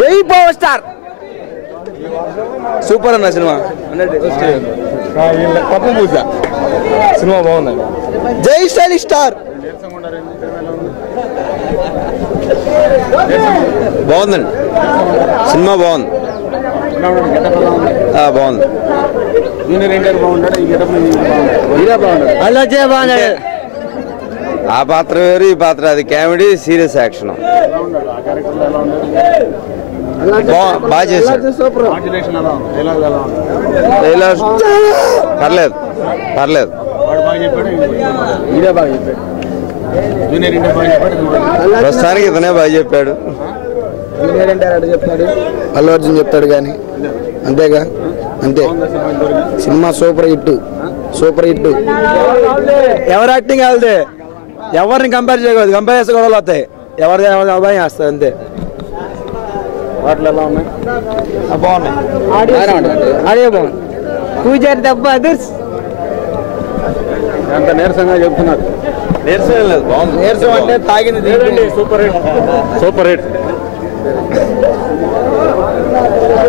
జై power star. Super అన్న cinema. పప్పు పూజ సినిమా బాగుందండి జై స్టైల్ స్టార్. బాగుందండి. సినిమా బాగుంది. ఆ, బాగుంది. అల్లు అజయ్ బాగున్నాడు. ఆ పాత్ర వేరు ఈ పాత్ర అది కామెడీ సీరియస్ యాక్షన్. బా- బాగా చేశాడు. డైలాగ్స్ పర్లేదు పర్లేదు. ప్రస్తుతానికి ఇతనే బాగా చెప్పాడు. అల్లు అర్జున్ చెప్తాడు కానీ. అంతేగా? అంతే. Cinema super hit. Super hit. ఎవరు యాక్టింగ్ వెళ్తే ఎవరిని కంపేర్ చేయకూడదు. కంపేర్ చేస్తే గొడవలు వస్తాయి. ఎవరిది ఎవరిది అభిప్రాయం చేస్తారు అంతే. వాటిలో ఎలా ఉన్నాయి. బాగుంది. పూజారి దెబ్బ అదర్స్ ఎంత నీరసంగా చెప్తున్నారు. నీరసం లేదు బాగుంది. నీరసం అంటే తాగింది సూపర్ హిట్. Super hit.